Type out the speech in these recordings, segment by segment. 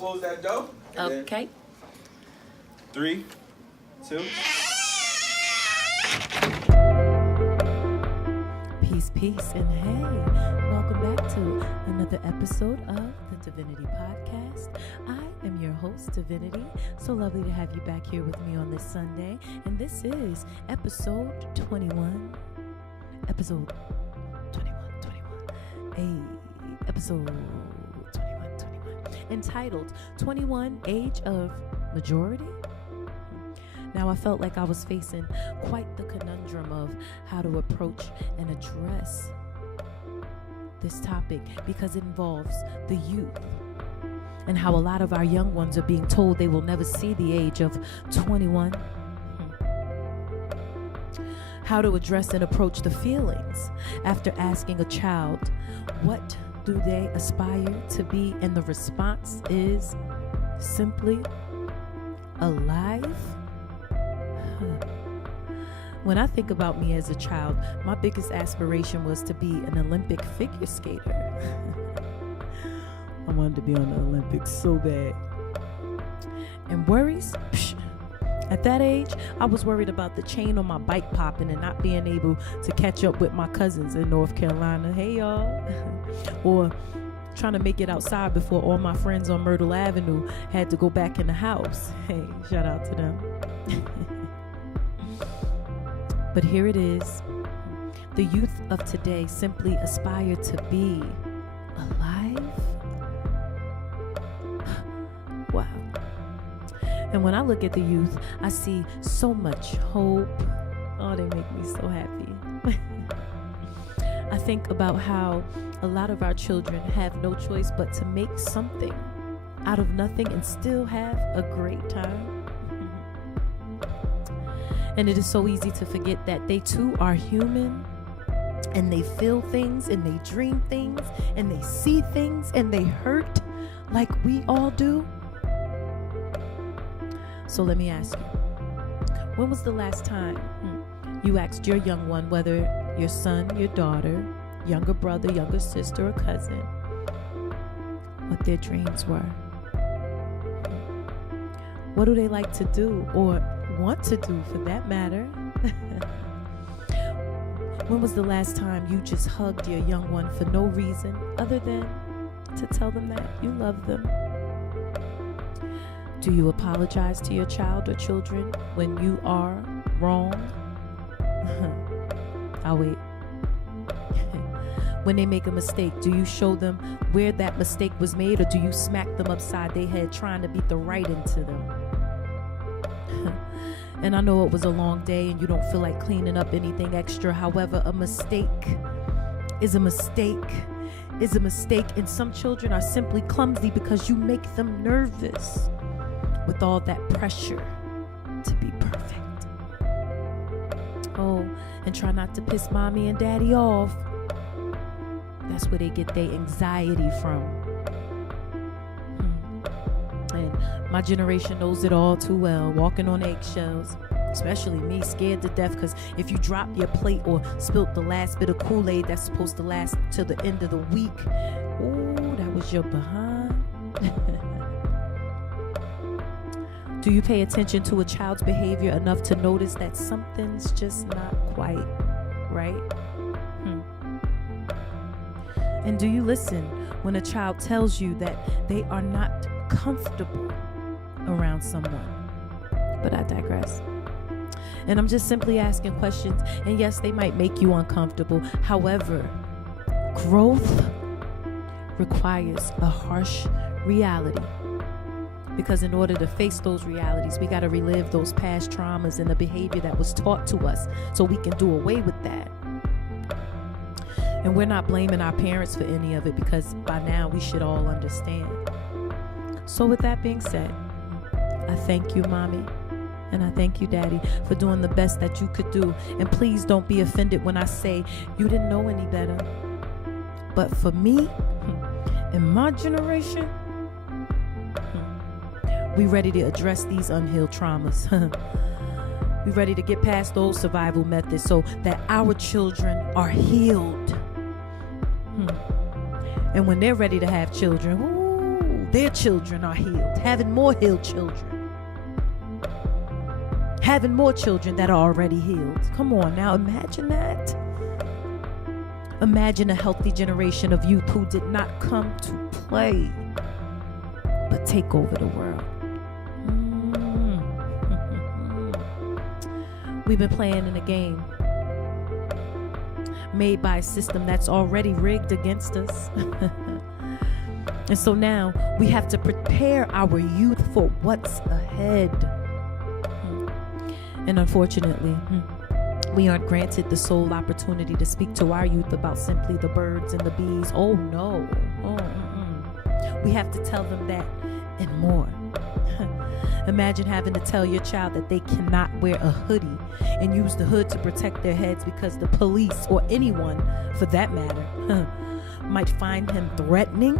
close that door. Okay. 3, 2. Peace, and hey, welcome back to another episode of the Divinity Podcast. I am your host, Divinity. So lovely to have you back here with me on this Sunday. And this is episode 21. Episode 21. Hey, episode 21. Entitled 21 Age of Majority. Now, I felt like I was facing quite the conundrum of how to approach and address this topic because it involves the youth and how a lot of our young ones are being told they will never see the age of 21. How to address and approach the feelings after asking a child, what do they aspire to be? And the response is simply alive. When I think about me as a child, my biggest aspiration was to be an Olympic figure skater. I wanted to be on the Olympics so bad. And worries? Psh, at that age, I was worried about the chain on my bike popping and not being able to catch up with my cousins in North Carolina. Hey, y'all. Or trying to make it outside before all my friends on Myrtle Avenue had to go back in the house. Hey, shout out to them. But here it is. The youth of today simply aspire to be alive. Wow. And when I look at the youth, I see so much hope. Oh, they make me so happy. I think about how a lot of our children have no choice but to make something out of nothing and still have a great time. And it is so easy to forget that they too are human and they feel things and they dream things and they see things and they hurt like we all do. So let me ask you, when was the last time you asked your young one, whether your son, your daughter, younger brother, younger sister, or cousin, what their dreams were? What do they like to do or want to do for that matter? When was the last time you just hugged your young one for no reason other than to tell them that you love them? Do you apologize to your child or children when you are wrong? I'll wait. When they make a mistake, do you show them where that mistake was made, or do you smack them upside their head trying to beat the right into them? And I know it was a long day and you don't feel like cleaning up anything extra. However, a mistake is a mistake is a mistake. And some children are simply clumsy because you make them nervous with all that pressure to be perfect. Oh, and try not to piss mommy and daddy off. That's where they get their anxiety from. And my generation knows it all too well, walking on eggshells, especially me, scared to death, because if you drop your plate or spilt the last bit of Kool-Aid that's supposed to last till the end of the week, ooh, that was your behind. Do you pay attention to a child's behavior enough to notice that something's just not quite right? And do you listen when a child tells you that they are not comfortable around someone? But I digress. And I'm just simply asking questions. And yes, they might make you uncomfortable. However, growth requires a harsh reality. Because in order to face those realities, we got to relive those past traumas and the behavior that was taught to us so we can do away with that. And we're not blaming our parents for any of it, because by now we should all understand. So with that being said, I thank you, Mommy, and I thank you, Daddy, for doing the best that you could do. And please don't be offended when I say you didn't know any better. But for me, in my generation, we ready to address these unhealed traumas. We ready to get past those survival methods so that our children are healed. And when they're ready to have children, ooh, their children are healed, having more healed children, having more children that are already healed. Come on now, imagine that. Imagine a healthy generation of youth who did not come to play, but take over the world. We've been playing in a game made by a system that's already rigged against us. And so now we have to prepare our youth for what's ahead. And unfortunately, we aren't granted the sole opportunity to speak to our youth about simply the birds and the bees. Oh no. We have to tell them that and more. Imagine having to tell your child that they cannot wear a hoodie and use the hood to protect their heads because the police, or anyone for that matter, might find him threatening.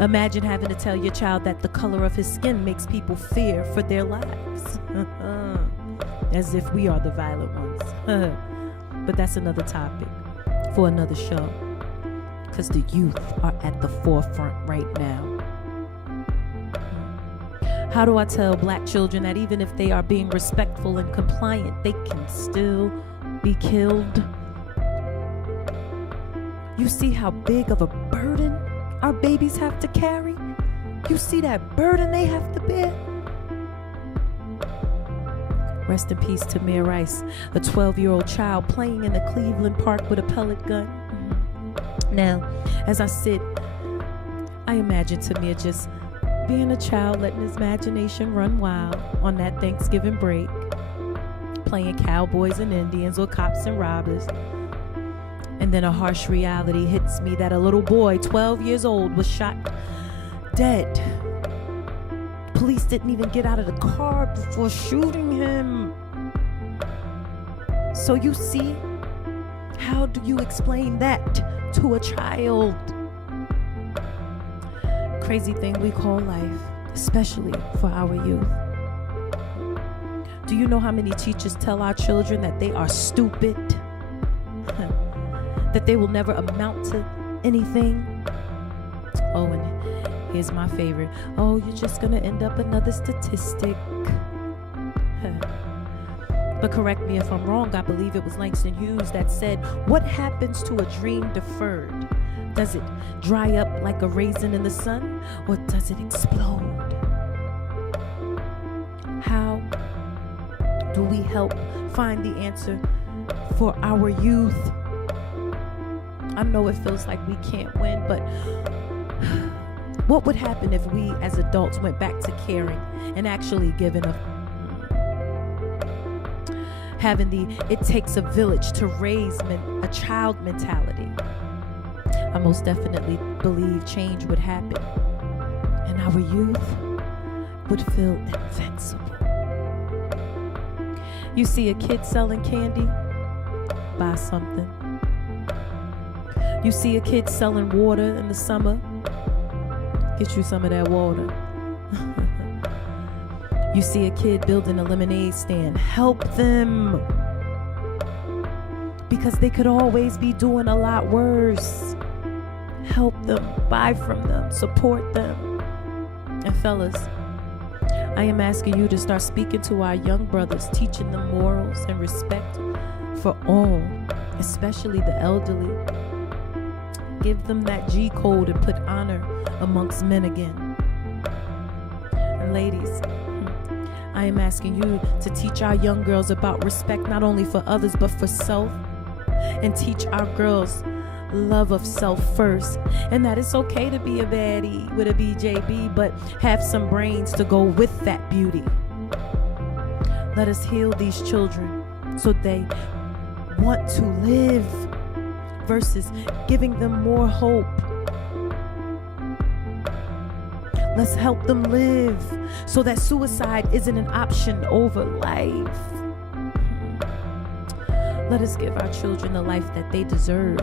Imagine having to tell your child that the color of his skin makes people fear for their lives. As if we are the violent ones. But that's another topic for another show, because the youth are at the forefront right now. How do I tell black children that even if they are being respectful and compliant, they can still be killed? You see how big of a burden our babies have to carry? You see that burden they have to bear? Rest in peace to Tamir Rice, a 12-year-old child playing in a Cleveland park with a pellet gun. Now, as I sit, I imagine Tamir just being a child, letting his imagination run wild on that Thanksgiving break, playing cowboys and Indians or cops and robbers. And then a harsh reality hits me that a little boy, 12 years old, was shot dead. Police didn't even get out of the car before shooting him. So you see, how do you explain that to a child? Crazy thing we call life, especially for our youth. Do you know how many teachers tell our children that they are stupid? That they will never amount to anything? Oh, and here's my favorite. Oh, you're just gonna end up another statistic. But correct me if I'm wrong, I believe it was Langston Hughes that said, what happens to a dream deferred? Does it dry up like a raisin in the sun, or does it explode? How do we help find the answer for our youth? I know it feels like we can't win, but what would happen if we as adults went back to caring and actually giving up? Having the it takes a village to raise a child mentality. I most definitely believe change would happen, and our youth would feel invincible. You see a kid selling candy? Buy something. You see a kid selling water in the summer? Get you some of that water. You see a kid building a lemonade stand? Help them. Because they could always be doing a lot worse. Help them, buy from them, support them. And fellas, I am asking you to start speaking to our young brothers, teaching them morals and respect for all, especially the elderly. Give them that G code and put honor amongst men again. And ladies, I am asking you to teach our young girls about respect not only for others but for self, and teach our girls love of self first, and that it's okay to be a baddie with a BJB, but have some brains to go with that beauty. Let us heal these children so they want to live versus giving them more hope. Let's help them live so that suicide isn't an option over life. Let us give our children the life that they deserve.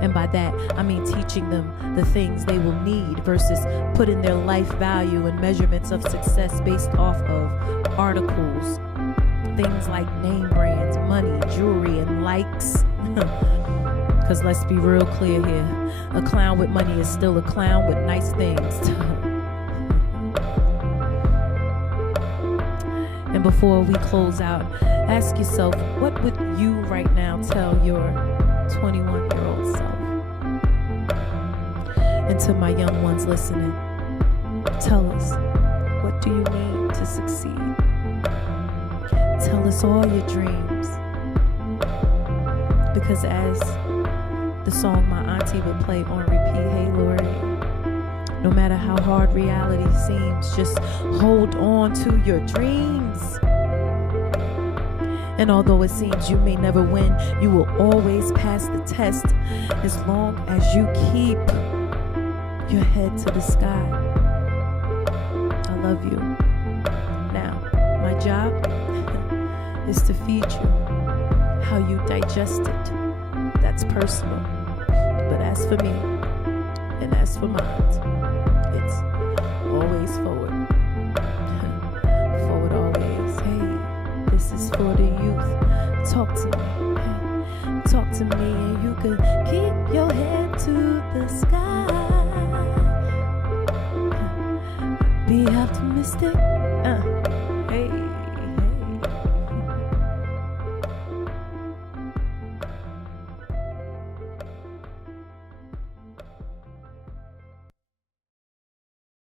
And by that, I mean teaching them the things they will need versus putting their life value and measurements of success based off of articles, things like name brands, money, jewelry, and likes. Cause let's be real clear here. A clown with money is still a clown with nice things. And before we close out, ask yourself, what would you right now tell your 21-year-old self? And to my young ones listening, tell us, what do you need to succeed? Tell us all your dreams. Because as the song my auntie would play on repeat, hey Lori, no matter how hard reality seems, just hold on to your dreams. And although it seems you may never win, you will always pass the test as long as you keep your head to the sky. I love you. Now, my job is to feed you. How you digest it, that's personal. But as for me, and as for mine, it's always forward. Forward always. Hey, this is for the youth. Talk to me. Hey, talk to me and you can keep your head to the sky. Be optimistic.